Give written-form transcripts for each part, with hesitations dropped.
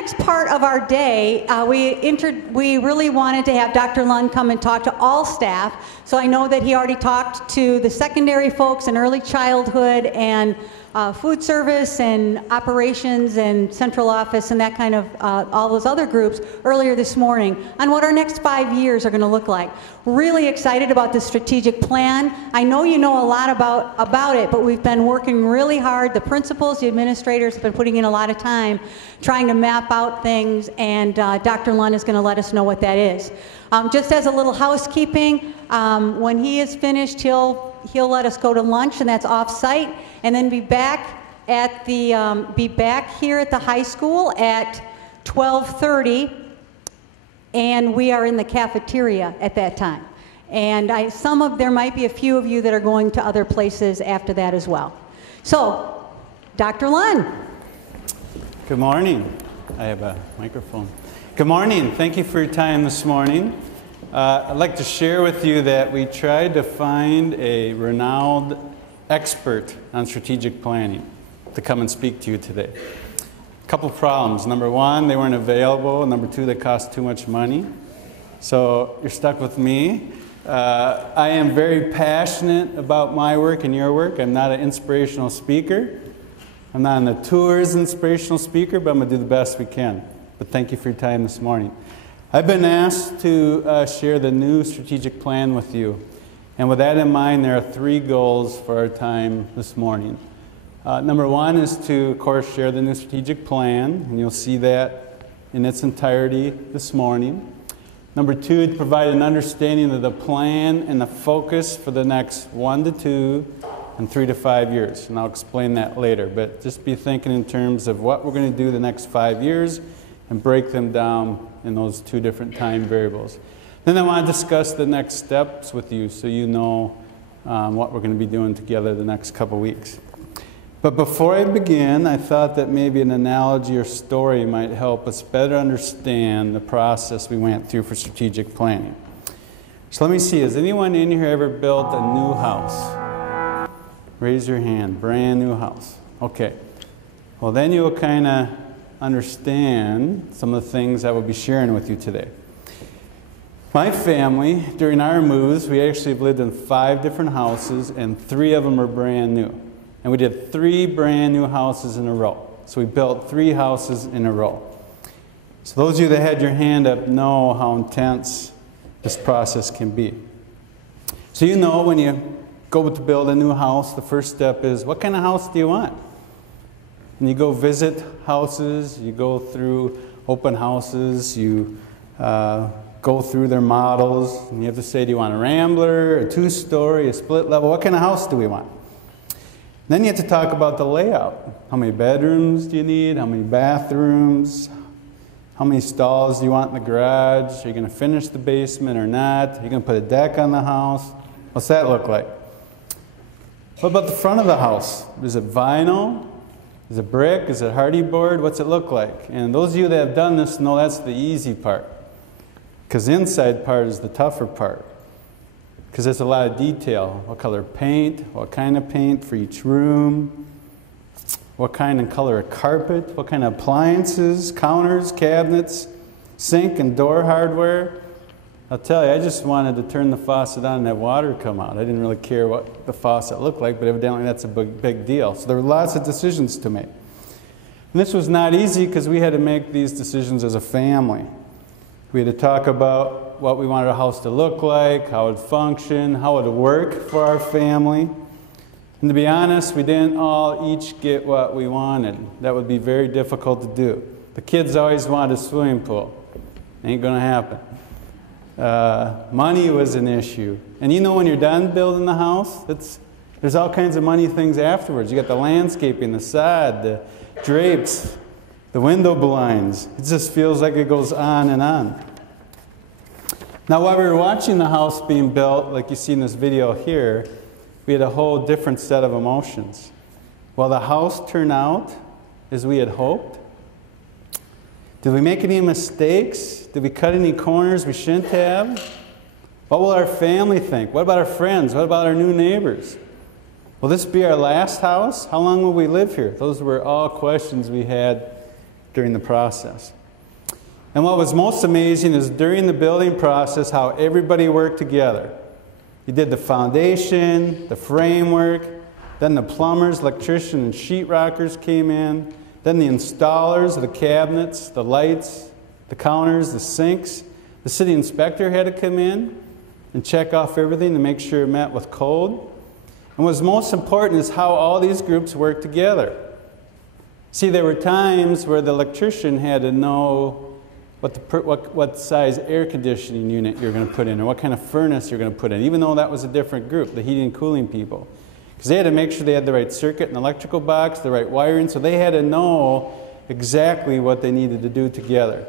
next part of our day, we really wanted to have Dr. Lunn come and talk to all staff. So I know that he already talked to the secondary folks and early childhood and food service and operations and central office and that kind of all those other groups earlier this morning on what our next 5 years are going to look like. Really excited about the strategic plan. I know you know a lot about it, but we've been working really hard. The principals, the administrators have been putting in a lot of time trying to map out things, and Dr. Lunn is going to let us know what that is. Just as a little housekeeping, when he is finished, he'll let us go to lunch, and that's off-site, and then be back here at the high school at 12:30, and we are in the cafeteria at that time. And there might be a few of you that are going to other places after that as well. So, Dr. Lunn. Good morning. I have a microphone. Good morning. Thank you for your time this morning. I'd like to share with you that we tried to find a renowned expert on strategic planning to come and speak to you today. A couple problems. Number one, they weren't available. Number two, they cost too much money. So you're stuck with me. I am very passionate about my work and your work. I'm not an inspirational speaker. I'm not a tours inspirational speaker, but I'm going to do the best we can. But thank you for your time this morning. I've been asked to share the new strategic plan with you. And with that in mind, there are 3 goals for our time this morning. Number one is to, of course, share the new strategic plan, and you'll see that in its entirety this morning. Number 2, to provide an understanding of the plan and the focus for the next 1 to 2 and 3 to 5 years. And I'll explain that later. But just be thinking in terms of what we're going to do the next 5 years and break them down in those 2 different time variables. Then I want to discuss the next steps with you so you know what we're going to be doing together the next couple weeks. But before I begin, I thought that maybe an analogy or story might help us better understand the process we went through for strategic planning. So let me see, has anyone in here ever built a new house? Raise your hand. Brand new house. Okay. Well, then you'll kind of understand some of the things I will be sharing with you today. My family, during our moves, we actually have lived in 5 different houses, and 3 of them are brand new. And we did 3 brand new houses in a row. So we built 3 houses in a row. So those of you that had your hand up know how intense this process can be. So you know when you go to build a new house, the first step is, what kind of house do you want? And you go visit houses, you go through open houses, you go through their models, and you have to say, do you want a rambler, a 2-story, a split level? What kind of house do we want? Then you have to talk about the layout. How many bedrooms do you need? How many bathrooms? How many stalls do you want in the garage? Are you going to finish the basement or not? Are you going to put a deck on the house? What's that look like? What about the front of the house? Is it vinyl? Is it brick? Is it hardy board? What's it look like? And those of you that have done this know that's the easy part. Because the inside part is the tougher part. Because there's a lot of detail. What color paint? What kind of paint for each room? What kind of color of carpet? What kind of appliances? Counters, cabinets, sink and door hardware? I'll tell you, I just wanted to turn the faucet on and have water come out. I didn't really care what the faucet looked like, but evidently that's a big deal. So there were lots of decisions to make. And this was not easy because we had to make these decisions as a family. We had to talk about what we wanted our house to look like, how it would function, how it would work for our family. And to be honest, we didn't all each get what we wanted. That would be very difficult to do. The kids always wanted a swimming pool. Ain't going to happen. Money was an issue. And you know when you're done building the house, there's all kinds of money things afterwards. You got the landscaping, the sod, the drapes, the window blinds. It just feels like it goes on and on. Now while we were watching the house being built, like you see in this video here, we had a whole different set of emotions. Will the house turn out as we had hoped? Did we make any mistakes? Did we cut any corners we shouldn't have? What will our family think? What about our friends? What about our new neighbors? Will this be our last house? How long will we live here? Those were all questions we had during the process. And what was most amazing is during the building process how everybody worked together. You did the foundation, the framework, then the plumbers, electricians, and sheetrockers came in, then the installers of the cabinets, the lights, the counters, the sinks. The city inspector had to come in and check off everything to make sure it met with code. And what's most important is how all these groups work together. See, there were times where the electrician had to know what size air conditioning unit you're going to put in or what kind of furnace you're going to put in, even though that was a different group, the heating and cooling people. Because they had to make sure they had the right circuit and electrical box, the right wiring, so they had to know exactly what they needed to do together.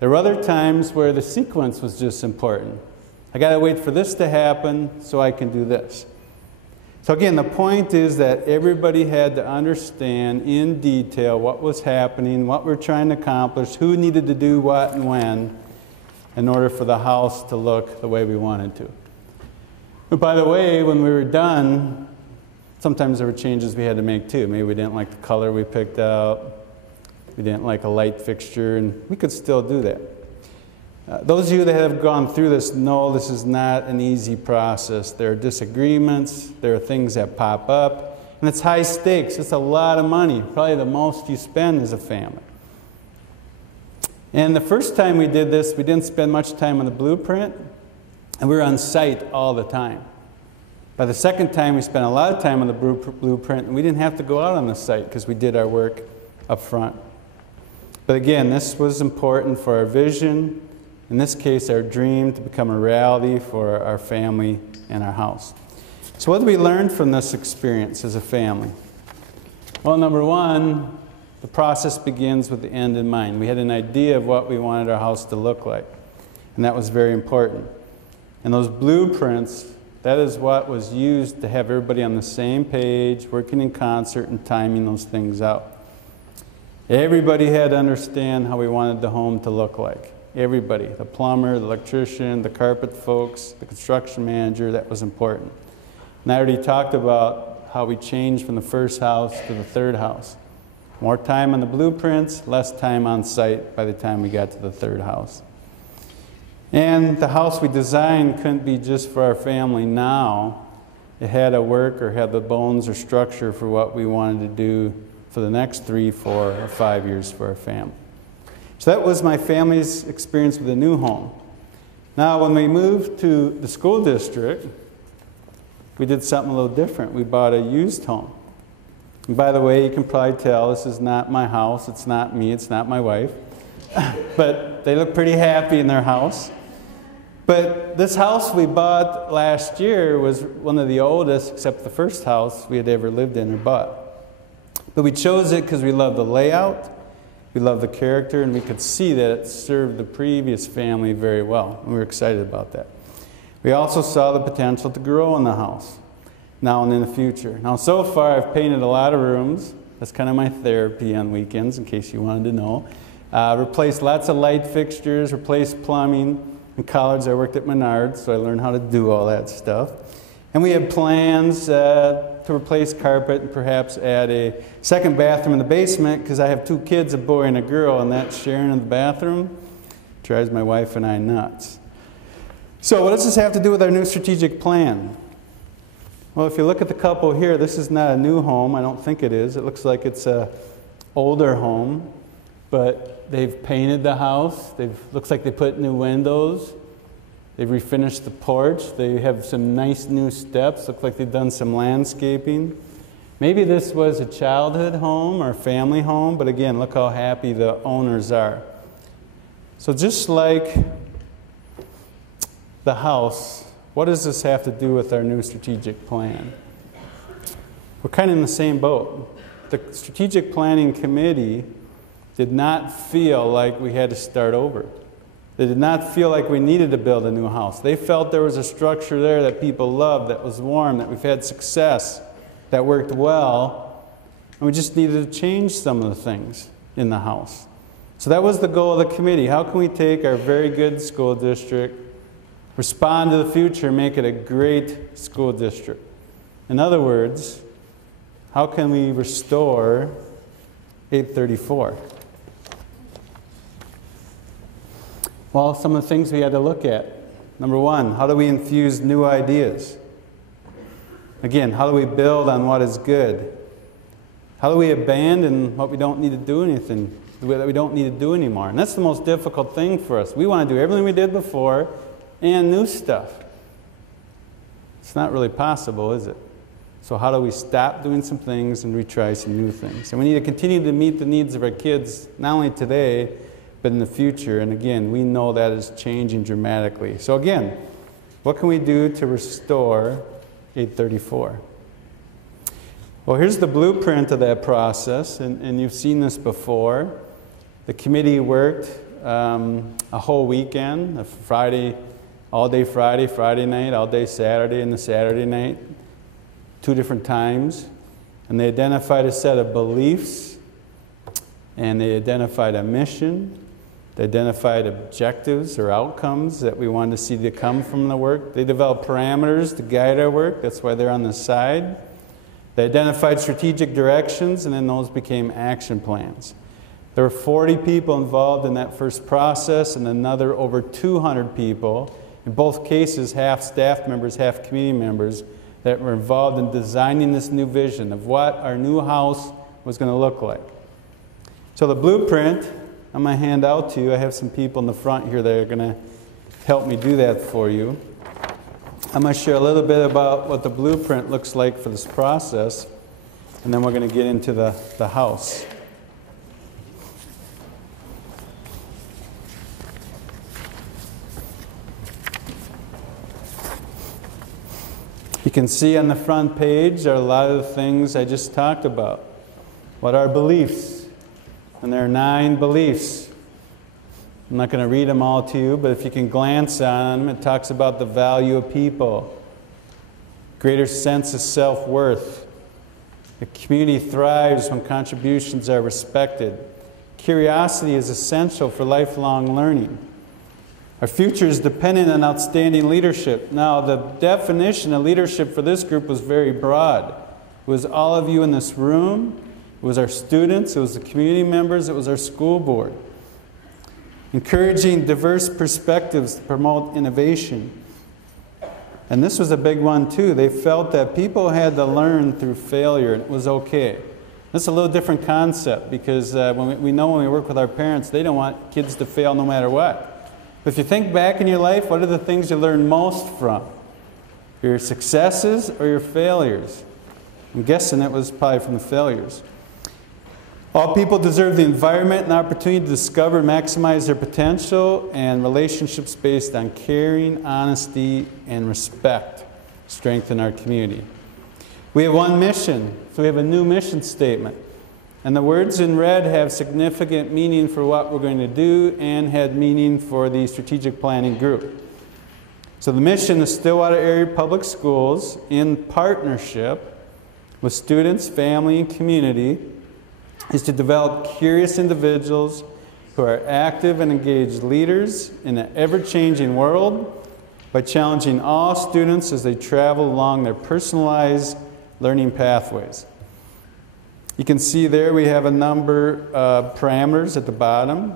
There were other times where the sequence was just important. I got to wait for this to happen so I can do this. So again, the point is that everybody had to understand in detail what was happening, what we're trying to accomplish, who needed to do what and when in order for the house to look the way we wanted to. But by the way, when we were done, sometimes there were changes we had to make too. Maybe we didn't like the color we picked out, we didn't like a light fixture, and we could still do that. Those of you that have gone through this know this is not an easy process. There are disagreements, there are things that pop up, and it's high stakes. It's a lot of money, probably the most you spend as a family. And the first time we did this, we didn't spend much time on the blueprint, and we were on site all the time. By the second time, we spent a lot of time on the blueprint, and we didn't have to go out on the site because we did our work up front. But again, this was important for our vision, in this case, our dream to become a reality for our family and our house. So what did we learn from this experience as a family? Well, number one, the process begins with the end in mind. We had an idea of what we wanted our house to look like, and that was very important. And those blueprints, that is what was used to have everybody on the same page, working in concert and timing those things out. Everybody had to understand how we wanted the home to look like. Everybody, the plumber, the electrician, the carpet folks, the construction manager, that was important. And I already talked about how we changed from the first house to the third house. More time on the blueprints, less time on site by the time we got to the third house. And the house we designed couldn't be just for our family now. It had to work or have the bones or structure for what we wanted to do for the next 3, 4, or 5 years for our family. So that was my family's experience with a new home. Now, when we moved to the school district, we did something a little different. We bought a used home. And by the way, you can probably tell this is not my house. It's not me. It's not my wife. But they look pretty happy in their house. But this house we bought last year was one of the oldest, except the first house we had ever lived in or bought. But we chose it because we loved the layout. We loved the character, and we could see that it served the previous family very well. And we were excited about that. We also saw the potential to grow in the house now and in the future. Now, so far, I've painted a lot of rooms. That's kind of my therapy on weekends, in case you wanted to know. Replaced lots of light fixtures, replaced plumbing. In college, I worked at Menards, so I learned how to do all that stuff. And we had plans to replace carpet and perhaps add a second bathroom in the basement because I have 2 kids, a boy and a girl, and that sharing of the bathroom drives my wife and I nuts. So what does this have to do with our new strategic plan? Well, if you look at the couple here, this is not a new home. I don't think it is. It looks like it's an older home, but they've painted the house. Looks like they put new windows. They've refinished the porch. They have some nice new steps. Looks like they've done some landscaping. Maybe this was a childhood home or family home, but again, look how happy the owners are. So just like the house, what does this have to do with our new strategic plan? We're kind of in the same boat. The strategic planning committee did not feel like we had to start over. They did not feel like we needed to build a new house. They felt there was a structure there that people loved, that was warm, that we've had success, that worked well, and we just needed to change some of the things in the house. So that was the goal of the committee. How can we take our very good school district, respond to the future, make it a great school district? In other words, how can we restore 834? Well, some of the things we had to look at. Number one, how do we infuse new ideas? Again, how do we build on what is good? How do we abandon what we don't need to do anything, that we don't need to do anymore? And that's the most difficult thing for us. We want to do everything we did before and new stuff. It's not really possible, is it? So how do we stop doing some things and retry some new things? And we need to continue to meet the needs of our kids, not only today, but in the future. And again, we know that is changing dramatically. So again, what can we do to restore 834? Well, here's the blueprint of that process, and you've seen this before. The committee worked a whole weekend, a Friday, all day Friday night, all day Saturday, and the Saturday night, 2 different times. And they identified a set of beliefs, and they identified a mission. They identified objectives or outcomes that we wanted to see to come from the work. They developed parameters to guide our work. That's why they're on the side. They identified strategic directions, and then those became action plans. There were 40 people involved in that first process, and another over 200 people, in both cases half staff members, half community members, that were involved in designing this new vision of what our new house was going to look like. So the blueprint, I'm going to hand out to you. I have some people in the front here that are going to help me do that for you. I'm going to share a little bit about what the blueprint looks like for this process, and then we're going to get into the house. You can see on the front page are a lot of the things I just talked about. What are beliefs? And there are 9 beliefs. I'm not going to read them all to you, but if you can glance on them, it talks about the value of people, greater sense of self-worth. The community thrives when contributions are respected. Curiosity is essential for lifelong learning. Our future is dependent on outstanding leadership. Now, the definition of leadership for this group was very broad. It was all of you in this room. It was our students. It was the community members. It was our school board. Encouraging diverse perspectives to promote innovation. And this was a big one, too. They felt that people had to learn through failure, and it was okay. That's a little different concept, because we know when we work with our parents, they don't want kids to fail no matter what. But if you think back in your life, what are the things you learn most from? Your successes or your failures? I'm guessing it was probably from the failures. All people deserve the environment and opportunity to discover and maximize their potential, and relationships based on caring, honesty, and respect strengthen our community. We have one mission, so we have a new mission statement. And the words in red have significant meaning for what we're going to do and had meaning for the strategic planning group. So the mission of Stillwater Area Public Schools, in partnership with students, family, and community, is to develop curious individuals who are active and engaged leaders in an ever-changing world by challenging all students as they travel along their personalized learning pathways. You can see there we have a number of parameters at the bottom.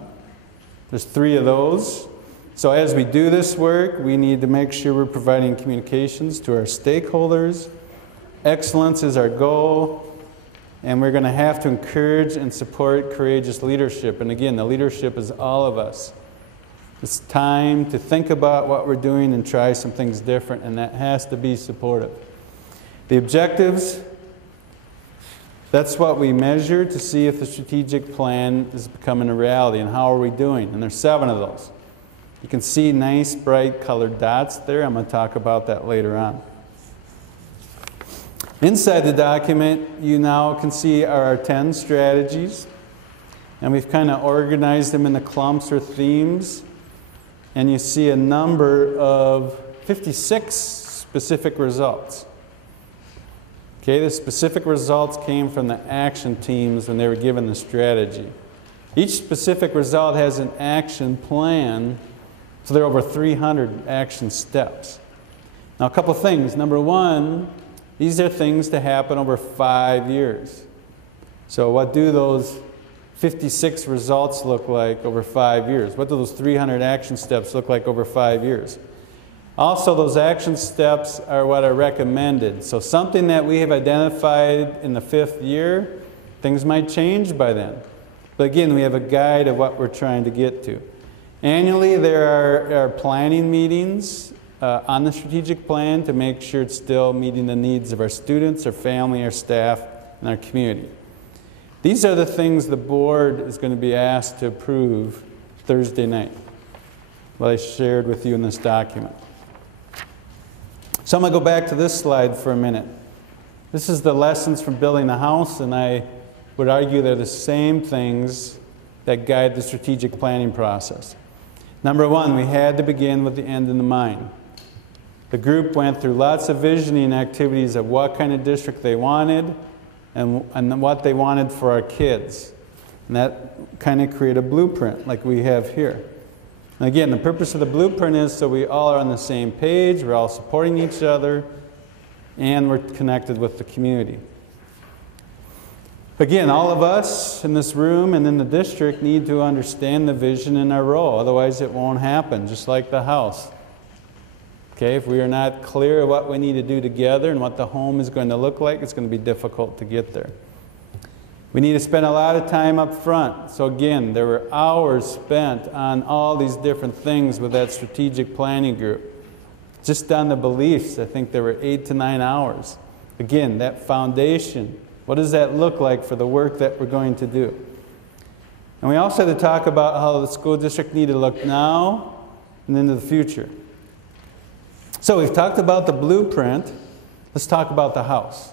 There's 3 of those. So as we do this work, we need to make sure we're providing communications to our stakeholders. Excellence is our goal, and we're going to have to encourage and support courageous leadership. And again, the leadership is all of us. It's time to think about what we're doing and try some things different, and that has to be supportive. The objectives, that's what we measure to see if the strategic plan is becoming a reality, and how are we doing. And there's 7 of those. You can see nice bright colored dots there. I'm going to talk about that later on. Inside the document, you now can see our 10 strategies, and we've kind of organized them into clumps or themes, and you see a number of 56 specific results. Okay, the specific results came from the action teams when they were given the strategy. Each specific result has an action plan, so there are over 300 action steps. Now, a couple things. Number one, these are things to happen over 5 years. So what do those 56 results look like over 5 years? What do those 300 action steps look like over 5 years? Also, those action steps are what are recommended. So something that we have identified in the 5th year, things might change by then. But again, we have a guide of what we're trying to get to. Annually, there are planning meetings on the strategic plan to make sure it's still meeting the needs of our students, our family, our staff, and our community. These are the things the board is going to be asked to approve Thursday night, what I shared with you in this document. So I'm going to go back to this slide for a minute. This is the lessons from building the house, and I would argue they're the same things that guide the strategic planning process. Number one, we had to begin with the end in mind. The group went through lots of visioning activities of what kind of district they wanted and what they wanted for our kids. And that kind of created a blueprint like we have here. And again, the purpose of the blueprint is so we all are on the same page, we're all supporting each other, and we're connected with the community. Again, all of us in this room and in the district need to understand the vision and our role, otherwise it won't happen, just like the house. Okay, if we are not clear of what we need to do together and what the home is going to look like, it's going to be difficult to get there. We need to spend a lot of time up front. So again, there were hours spent on all these different things with that strategic planning group. Just on the beliefs, I think there were 8 to 9 hours. Again, that foundation, what does that look like for the work that we're going to do? And we also had to talk about how the school district needed to look now and into the future. So we've talked about the blueprint. Let's talk about the house.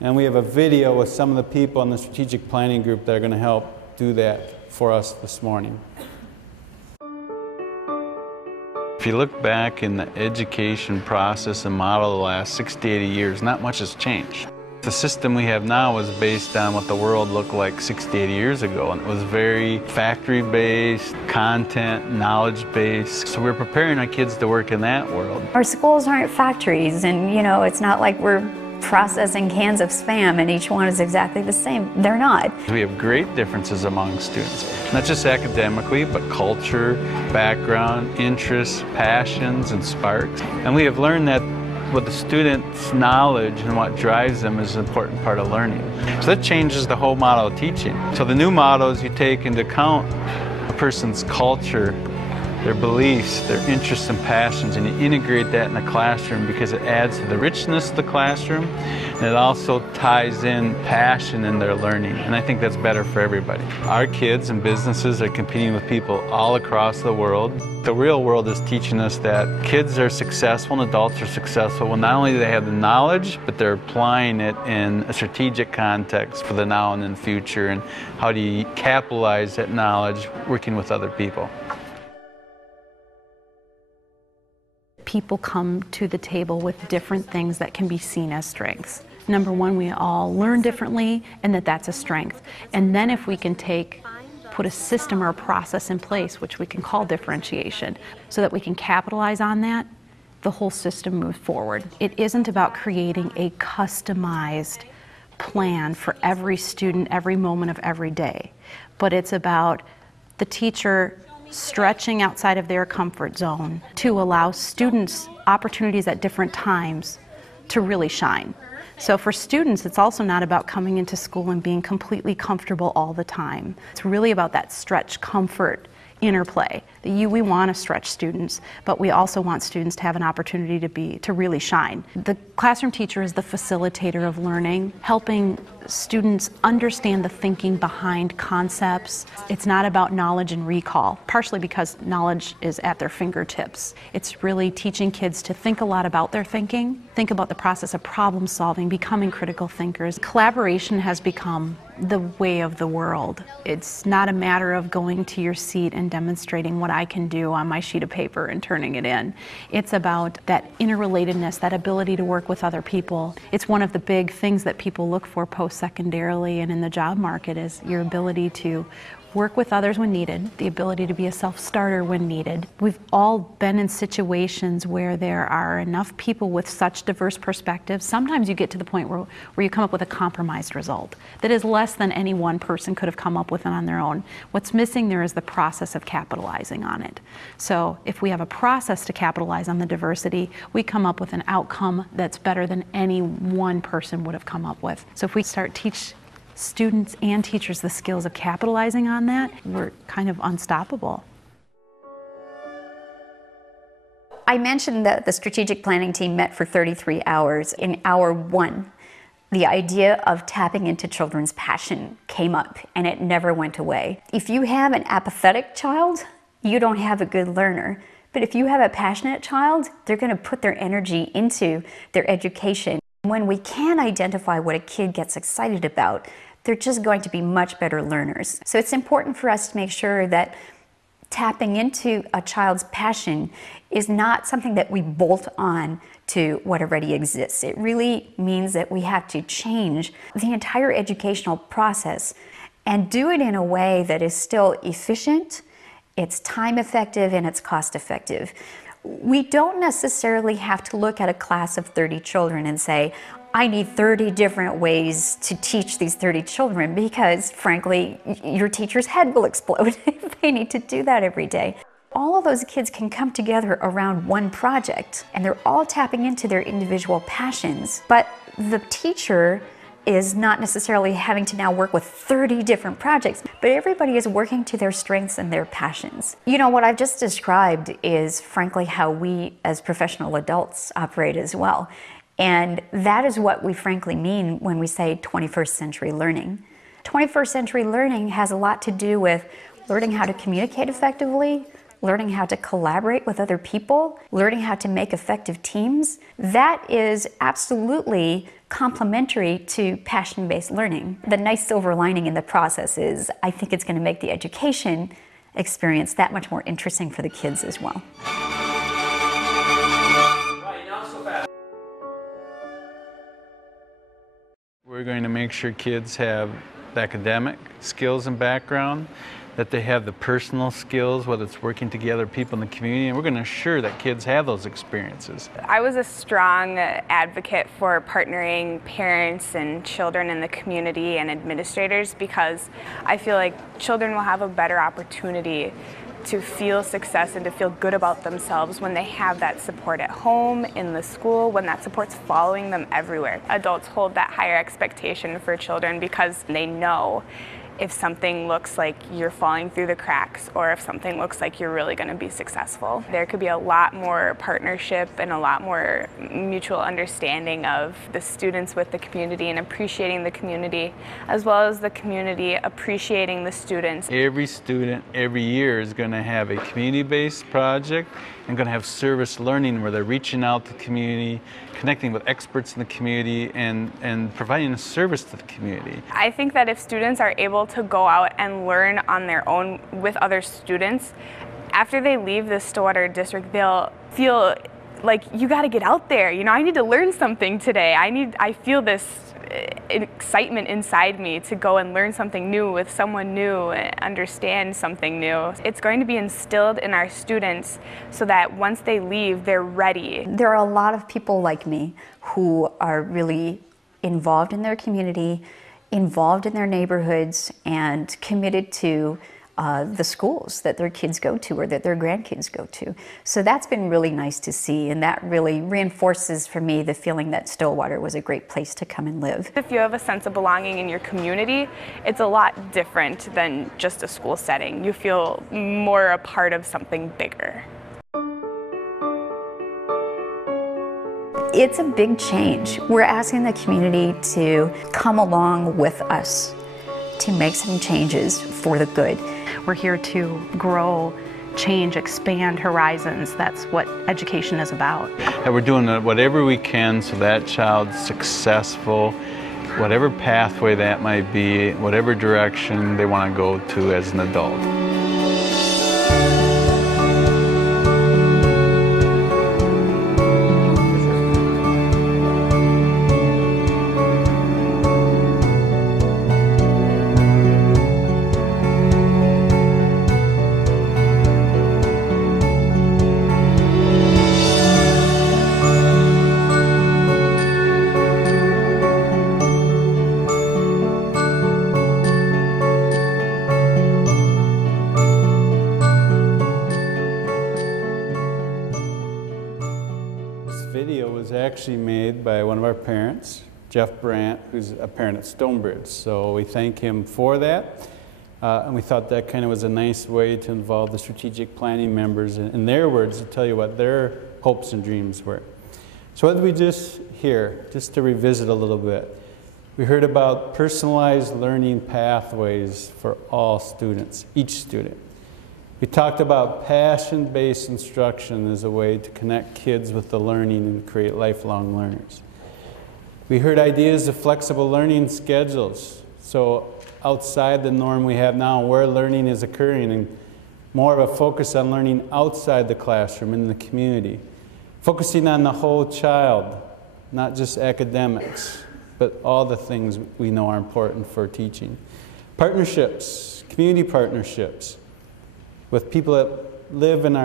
And we have a video with some of the people in the strategic planning group that are going to help do that for us this morning. If you look back in the education process and model of the last 60 to 80 years, not much has changed. The system we have now is based on what the world looked like 60 to 80 years ago, and it was very factory-based, content, knowledge-based. So we're preparing our kids to work in that world. Our schools aren't factories, and it's not like we're processing cans of Spam and each one is exactly the same. They're not. We have great differences among students, not just academically, but culture, background, interests, passions, and sparks. And we have learned that what the student's knowledge and what drives them is an important part of learning. So that changes the whole model of teaching. So the new model is you take into account a person's culture, their beliefs, their interests and passions, and you integrate that in the classroom because it adds to the richness of the classroom, and it also ties in passion in their learning, and I think that's better for everybody. Our kids and businesses are competing with people all across the world. The real world is teaching us that kids are successful and adults are successful when not only do they have the knowledge, but they're applying it in a strategic context for the now and in the future, and how do you capitalize that knowledge working with other people. People come to the table with different things that can be seen as strengths. Number one, we all learn differently, and that's a strength. And then if we can put a system or a process in place, which we can call differentiation, so that we can capitalize on that, the whole system moves forward. It isn't about creating a customized plan for every student, every moment of every day, but it's about the teacher stretching outside of their comfort zone to allow students opportunities at different times to really shine. So for students, it's also not about coming into school and being completely comfortable all the time. It's really about that stretch comfort interplay. We want to stretch students, but we also want students to have an opportunity to really shine. The classroom teacher is the facilitator of learning, helping students understand the thinking behind concepts. It's not about knowledge and recall, partially because knowledge is at their fingertips. It's really teaching kids to think a lot about their thinking, think about the process of problem solving, becoming critical thinkers. Collaboration has become the way of the world. It's not a matter of going to your seat and demonstrating what I can do on my sheet of paper and turning it in. It's about that interrelatedness, that ability to work with other people. It's one of the big things that people look for post-secondarily and in the job market is your ability to work with others when needed, the ability to be a self-starter when needed. We've all been in situations where there are enough people with such diverse perspectives. Sometimes you get to the point where you come up with a compromised result that is less less than any one person could have come up with on their own. What's missing there is the process of capitalizing on it. So if we have a process to capitalize on the diversity, we come up with an outcome that's better than any one person would have come up with. So if we start teach students and teachers the skills of capitalizing on that, we're kind of unstoppable. I mentioned that the strategic planning team met for 33 hours. In hour 1, the idea of tapping into children's passion came up, and it never went away. If you have an apathetic child, you don't have a good learner. But if you have a passionate child, they're going to put their energy into their education. When we can identify what a kid gets excited about, they're just going to be much better learners. So it's important for us to make sure that tapping into a child's passion is not something that we bolt on to what already exists. It really means that we have to change the entire educational process and do it in a way that is still efficient, it's time effective, and it's cost effective. We don't necessarily have to look at a class of 30 children and say, I need 30 different ways to teach these 30 children, because frankly, your teacher's head will explode if they need to do that every day. All of those kids can come together around one project, and they're all tapping into their individual passions, but the teacher is not necessarily having to now work with 30 different projects, but everybody is working to their strengths and their passions. You know, what I've just described is frankly how we as professional adults operate as well. And that is what we frankly mean when we say 21st century learning. 21st century learning has a lot to do with learning how to communicate effectively, learning how to collaborate with other people, learning how to make effective teams. That is absolutely complementary to passion-based learning. The nice silver lining in the process is I think it's going to make the education experience that much more interesting for the kids as well. We're going to make sure kids have the academic skills and background, that they have the personal skills, whether it's working together, people in the community, and we're going to ensure that kids have those experiences. I was a strong advocate for partnering parents and children in the community and administrators, because I feel like children will have a better opportunity to feel success and to feel good about themselves when they have that support at home, in the school, when that support's following them everywhere. Adults hold that higher expectation for children because they know if something looks like you're falling through the cracks, or if something looks like you're really going to be successful. There could be a lot more partnership and a lot more mutual understanding of the students with the community and appreciating the community, as well as the community appreciating the students. Every student every year is going to have a community-based project and going to have service learning where they're reaching out to the community, connecting with experts in the community, and providing a service to the community. I think that if students are able to go out and learn on their own with other students, after they leave the Stillwater district, they'll feel like, you got to get out there. You know, I need to learn something today. I feel this excitement inside me to go and learn something new with someone new and understand something new. It's going to be instilled in our students so that once they leave, they're ready. There are a lot of people like me who are really involved in their community, involved in their neighborhoods, and committed to the schools that their kids go to or that their grandkids go to. So that's been really nice to see, and that really reinforces for me the feeling that Stillwater was a great place to come and live. If you have a sense of belonging in your community, it's a lot different than just a school setting. You feel more a part of something bigger. It's a big change. We're asking the community to come along with us to make some changes for the good. We're here to grow, change, expand horizons. That's what education is about. And we're doing whatever we can so that child's successful, whatever pathway that might be, whatever direction they want to go to as an adult. actually made by one of our parents, Jeff Brandt, who's a parent at Stonebridge. So we thank him for that. And we thought that kind of was a nice way to involve the strategic planning members in their words to tell you what their hopes and dreams were. So what did we just hear? Just to revisit a little bit. We heard about personalized learning pathways for all students, each student. We talked about passion-based instruction as a way to connect kids with the learning and create lifelong learners. We heard ideas of flexible learning schedules. So outside the norm we have now, where learning is occurring, and more of a focus on learning outside the classroom, in the community. Focusing on the whole child, not just academics, but all the things we know are important for teaching. Partnerships, community partnerships, with people that live in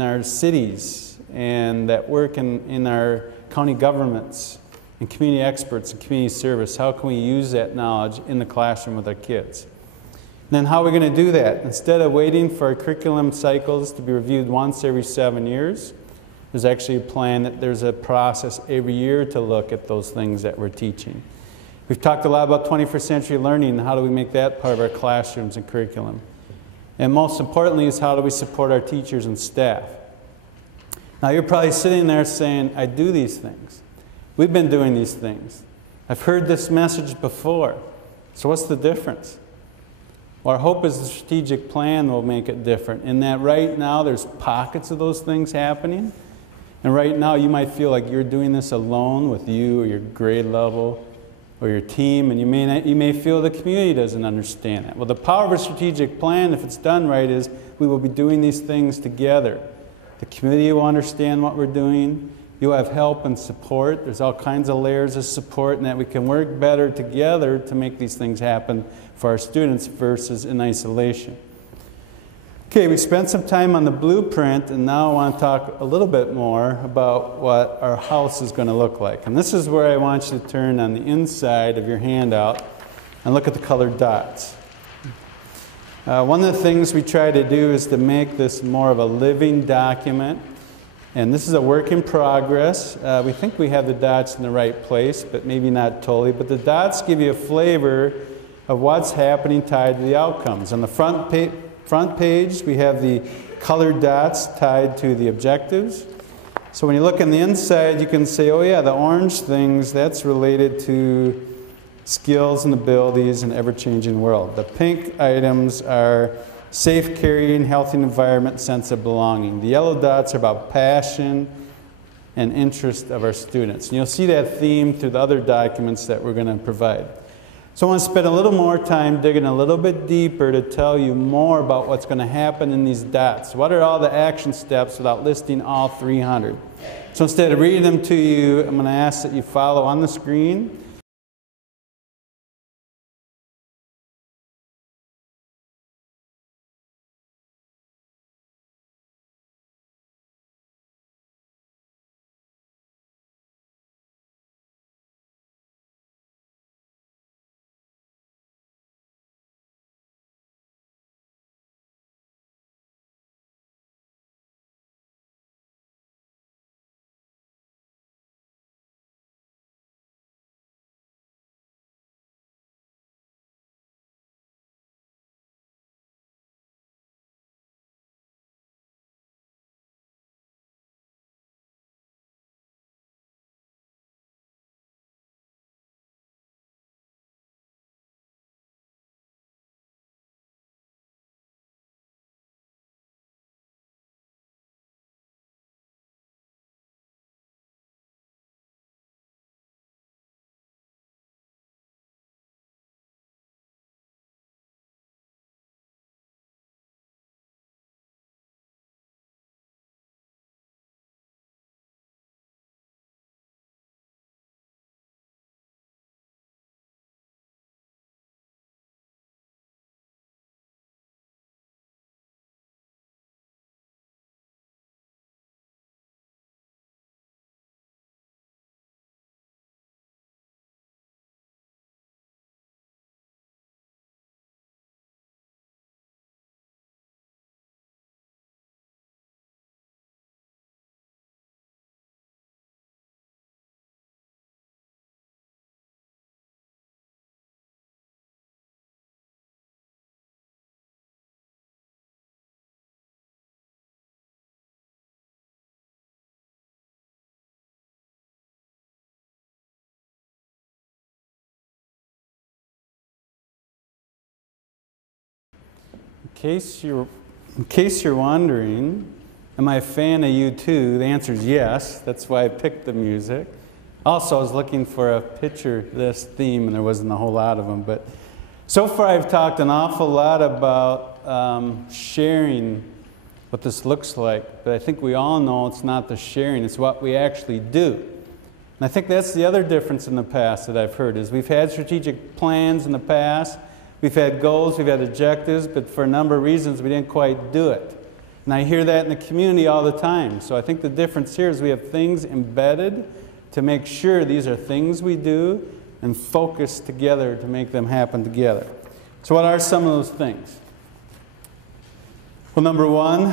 our cities and that work in our county governments, and community experts and community service. How can we use that knowledge in the classroom with our kids? And then how are we going to do that? Instead of waiting for our curriculum cycles to be reviewed once every 7 years, there's actually a plan that there's a process every year to look at those things that we're teaching. We've talked a lot about 21st century learning and how do we make that part of our classrooms and curriculum. And most importantly is how do we support our teachers and staff. Now you're probably sitting there saying, I do these things. We've been doing these things. I've heard this message before. So what's the difference? Well, our hope is the strategic plan will make it different. In that right now there's pockets of those things happening. And right now you might feel like you're doing this alone with you or your grade level or your team, and you may feel the community doesn't understand it. Well, the power of a strategic plan, if it's done right, is we will be doing these things together. The community will understand what we're doing. You'll have help and support. There's all kinds of layers of support, and that we can work better together to make these things happen for our students versus in isolation. Okay, we spent some time on the blueprint, and now I want to talk a little bit more about what our house is going to look like. And this is where I want you to turn on the inside of your handout and look at the colored dots. One of the things we try to do is to make this more of a living document. And this is a work in progress. We think we have the dots in the right place, but maybe not totally. But the dots give you a flavor of what's happening tied to the outcomes. On the front page, we have the colored dots tied to the objectives. So when you look on the inside, you can say, oh yeah, the orange things, that's related to skills and abilities in an ever-changing world. The pink items are safe, caring, healthy environment, sense of belonging. The yellow dots are about passion and interest of our students. And you'll see that theme through the other documents that we're going to provide. So I want to spend a little more time digging a little bit deeper to tell you more about what's going to happen in these dots. What are all the action steps without listing all 300? So instead of reading them to you, I'm going to ask that you follow on the screen. in case you're wondering, am I a fan of U2? The answer is yes. That's why I picked the music. Also, I was looking for a picture this theme, and there wasn't a whole lot of them. But so far, I've talked an awful lot about sharing what this looks like. But I think we all know it's not the sharing, it's what we actually do. And I think that's the other difference in the past that I've heard, is we've had strategic plans in the past, we've had goals, we've had objectives, but for a number of reasons, we didn't quite do it. And I hear that in the community all the time. So I think the difference here is we have things embedded to make sure these are things we do and focus together to make them happen together. So what are some of those things? Well, number one,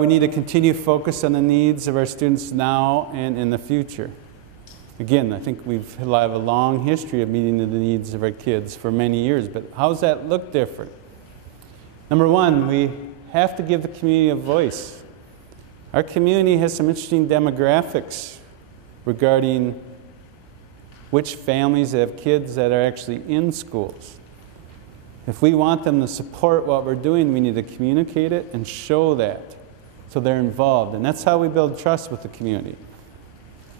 we need to continue focus on the needs of our students now and in the future. Again, I think we've had a long history of meeting the needs of our kids for many years, but how does that look different? Number one, we have to give the community a voice. Our community has some interesting demographics regarding which families have kids that are actually in schools. If we want them to support what we're doing, we need to communicate it and show that so they're involved. And that's how we build trust with the community.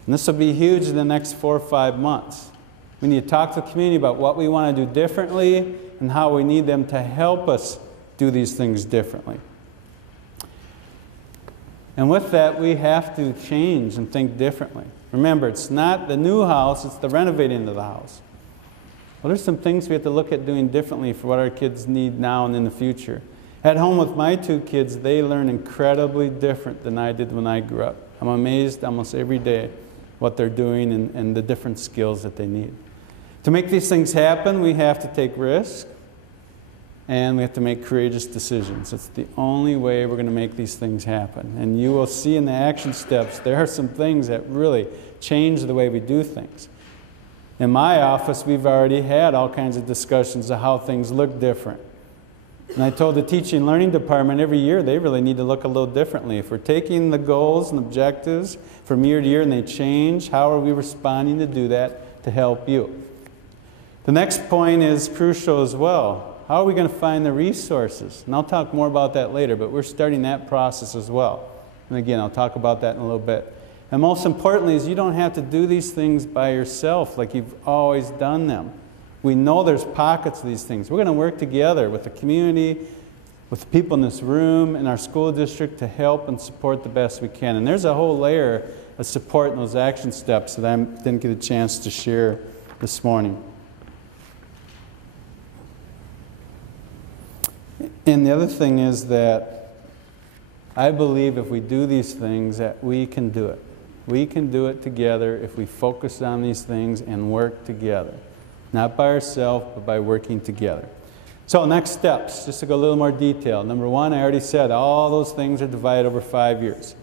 And this will be huge in the next 4 or 5 months. We need to talk to the community about what we want to do differently and how we need them to help us do these things differently. And with that, we have to change and think differently. Remember, it's not the new house, it's the renovating of the house. Well, there's some things we have to look at doing differently for what our kids need now and in the future. At home with my 2 kids, they learn incredibly different than I did when I grew up. I'm amazed almost every day what they're doing and the different skills that they need. To make these things happen, we have to take risks and we have to make courageous decisions. It's the only way we're going to make these things happen. And you will see in the action steps, there are some things that really change the way we do things. In my office, we've already had all kinds of discussions of how things look different. And I told the teaching and learning department every year they really need to look a little differently. If we're taking the goals and objectives from year to year and they change, how are we responding to do that to help you? The next point is crucial as well. How are we going to find the resources? And I'll talk more about that later, but we're starting that process as well. And again, I'll talk about that in a little bit. And most importantly is you don't have to do these things by yourself like you've always done them. We know there's pockets of these things. We're going to work together with the community, with the people in this room, and our school district to help and support the best we can. And there's a whole layer of support in those action steps that I didn't get a chance to share this morning. And the other thing is that I believe if we do these things that we can do it. We can do it together if we focus on these things and work together. Not by ourselves, but by working together. So next steps, just to go a little more detail. Number one, I already said all those things are divided over 5 years.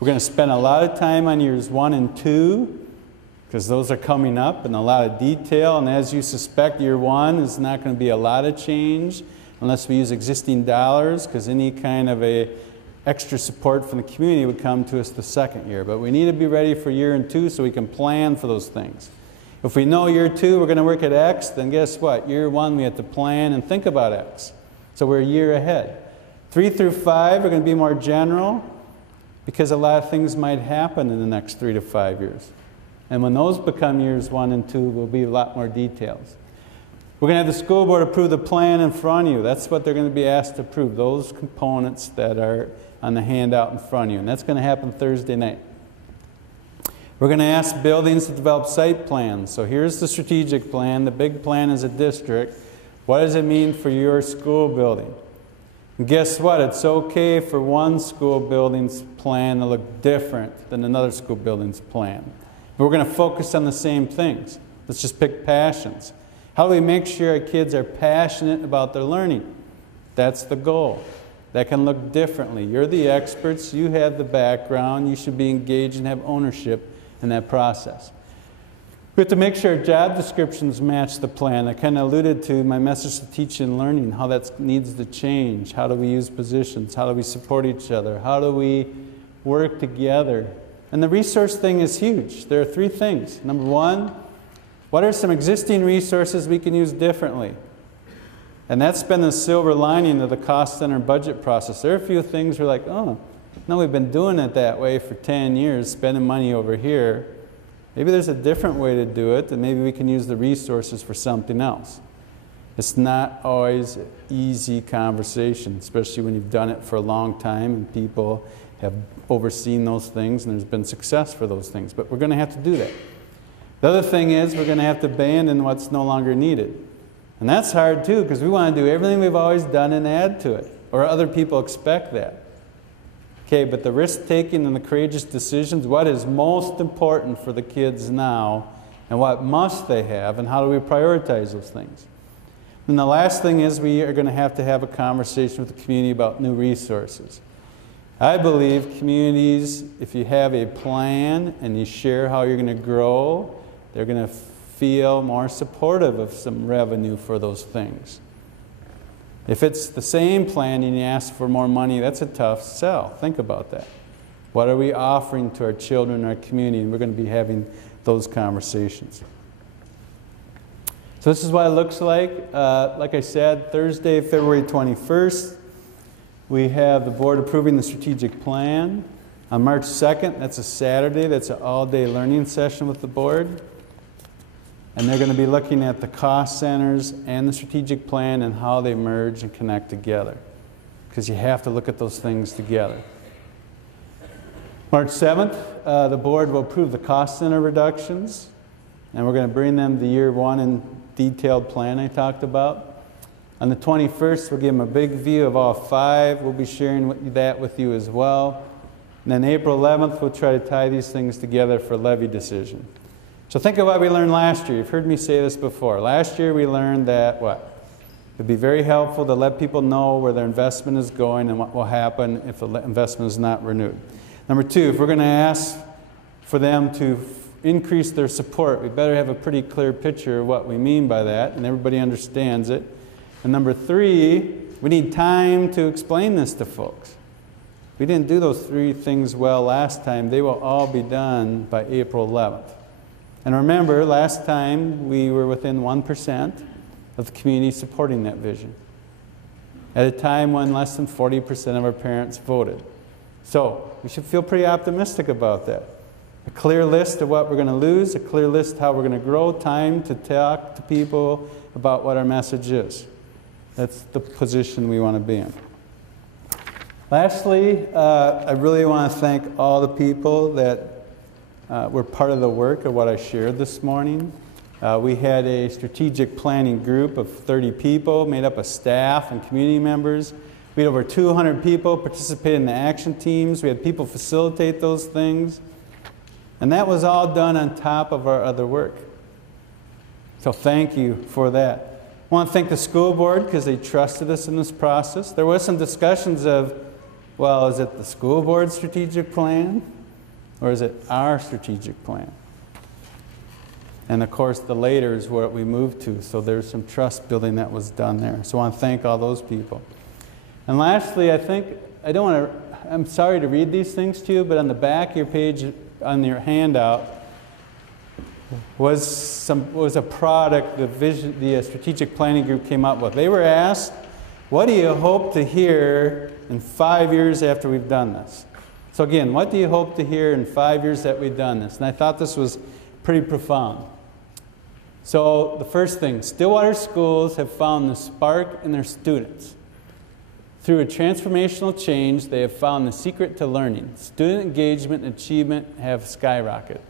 We're going to spend a lot of time on years 1 and 2 because those are coming up and a lot of detail. And as you suspect, year 1 is not going to be a lot of change unless we use existing dollars, because any kind of a extra support from the community would come to us the second year. But we need to be ready for year 2 so we can plan for those things. If we know year 2 we're going to work at X, then guess what? Year 1 we have to plan and think about X. So we're a year ahead. 3 through 5 are going to be more general because a lot of things might happen in the next 3 to 5 years. And when those become years 1 and 2, will be a lot more details. We're going to have the school board approve the plan in front of you. That's what they're going to be asked to approve, those components that are on the handout in front of you. And that's going to happen Thursday night. We're going to ask buildings to develop site plans. So here's the strategic plan. The big plan is a district. What does it mean for your school building? And guess what? It's okay for one school building's plan to look different than another school building's plan. But we're going to focus on the same things. Let's just pick passions. How do we make sure our kids are passionate about their learning? That's the goal. That can look differently. You're the experts. You have the background. You should be engaged and have ownership in that process. We have to make sure our job descriptions match the plan. I kind of alluded to my message to teaching and learning, how that needs to change. How do we use positions? How do we support each other? How do we work together? And the resource thing is huge. There are 3 things. Number 1, what are some existing resources we can use differently? And that's been the silver lining of the cost center budget process. There are a few things we're like, oh, no, we've been doing it that way for 10 years, spending money over here. Maybe there's a different way to do it, and maybe we can use the resources for something else. It's not always an easy conversation, especially when you've done it for a long time and people have overseen those things and there's been success for those things. But we're going to have to do that. The other thing is we're going to have to abandon what's no longer needed. And that's hard too, because we want to do everything we've always done and add to it, or other people expect that. Okay, but the risk-taking and the courageous decisions, what is most important for the kids now, and what must they have, and how do we prioritize those things? And the last thing is we are going to have a conversation with the community about new resources. I believe communities, if you have a plan and you share how you're going to grow, they're going to feel more supportive of some revenue for those things. If it's the same plan and you ask for more money, that's a tough sell. Think about that. What are we offering to our children, our community? And we're going to be having those conversations. So this is what it looks like. Like I said, Thursday, February 21st, we have the board approving the strategic plan. On March 2nd, that's a Saturday, that's an all-day learning session with the board. And they're going to be looking at the cost centers and the strategic plan and how they merge and connect together. Because you have to look at those things together. March 7th, the board will approve the cost center reductions. And we're going to bring them to year one in detailed plan I talked about. On the 21st, we'll give them a big view of all 5. We'll be sharing that with you as well. And then April 11th, we'll try to tie these things together for levy decision. So think of what we learned last year. You've heard me say this before. Last year we learned that what? It would be very helpful to let people know where their investment is going and what will happen if the investment is not renewed. Number 2, if we're going to ask for them to increase their support, we better have a pretty clear picture of what we mean by that, and everybody understands it. And number 3, we need time to explain this to folks. We didn't do those 3 things well last time. They will all be done by April 11th. And remember, last time we were within 1% of the community supporting that vision, at a time when less than 40% of our parents voted. So we should feel pretty optimistic about that. A clear list of what we're going to lose, a clear list how we're going to grow, time to talk to people about what our message is. That's the position we want to be in. Lastly, I really want to thank all the people that were part of the work of what I shared this morning. We had a strategic planning group of 30 people made up of staff and community members. We had over 200 people participate in the action teams. We had people facilitate those things. And that was all done on top of our other work. So thank you for that. I want to thank the school board because they trusted us in this process. There was some discussions of, well, is it the school board's strategic plan? Or is it our strategic plan? And of course, the later is what we moved to. So there's some trust building that was done there. So I want to thank all those people. And lastly, I'm sorry to read these things to you, but on the back of your page, on your handout, was a product the strategic planning group came up with. They were asked, what do you hope to hear in 5 years after we've done this? So again, what do you hope to hear in 5 years that we've done this? And I thought this was pretty profound. So the first thing, Stillwater schools have found the spark in their students. Through a transformational change, they have found the secret to learning. Student engagement and achievement have skyrocketed.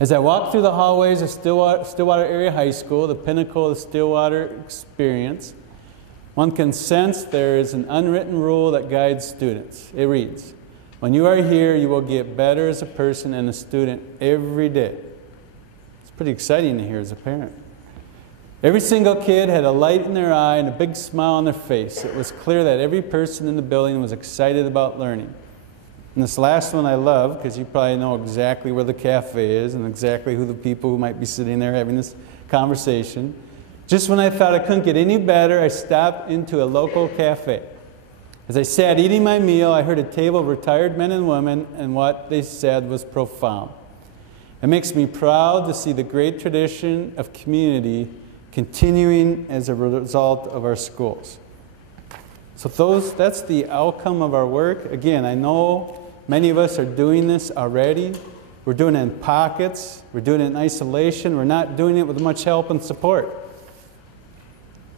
As I walk through the hallways of Stillwater Area High School, the pinnacle of the Stillwater experience, one can sense there is an unwritten rule that guides students. It reads, when you are here, you will get better as a person and a student every day. It's pretty exciting to hear as a parent. Every single kid had a light in their eye and a big smile on their face. It was clear that every person in the building was excited about learning. And this last one I love, because you probably know exactly where the cafe is and exactly who the people who might be sitting there having this conversation. Just when I thought I couldn't get any better, I stopped into a local cafe. As I sat eating my meal, I heard a table of retired men and women, and what they said was profound. It makes me proud to see the great tradition of community continuing as a result of our schools. So that's the outcome of our work. Again, I know many of us are doing this already. We're doing it in pockets. We're doing it in isolation. We're not doing it with much help and support.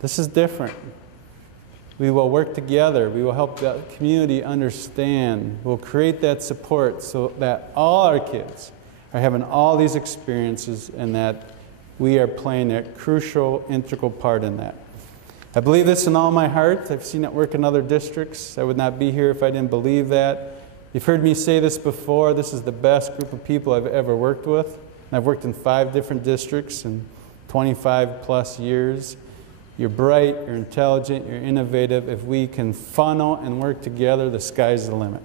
This is different. We will work together. We will help the community understand. We'll create that support so that all our kids are having all these experiences and that we are playing a crucial, integral part in that. I believe this in all my heart. I've seen it work in other districts. I would not be here if I didn't believe that. You've heard me say this before. This is the best group of people I've ever worked with. And I've worked in 5 different districts in 25 plus years. You're bright, you're intelligent, you're innovative. If we can funnel and work together, the sky's the limit.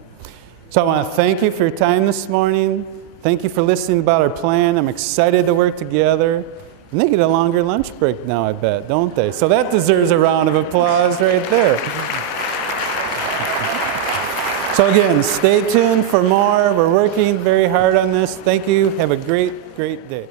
So I want to thank you for your time this morning. Thank you for listening about our plan. I'm excited to work together. And they get a longer lunch break now, I bet, don't they? So that deserves a round of applause right there. So again, stay tuned for more. We're working very hard on this. Thank you. Have a great, great day.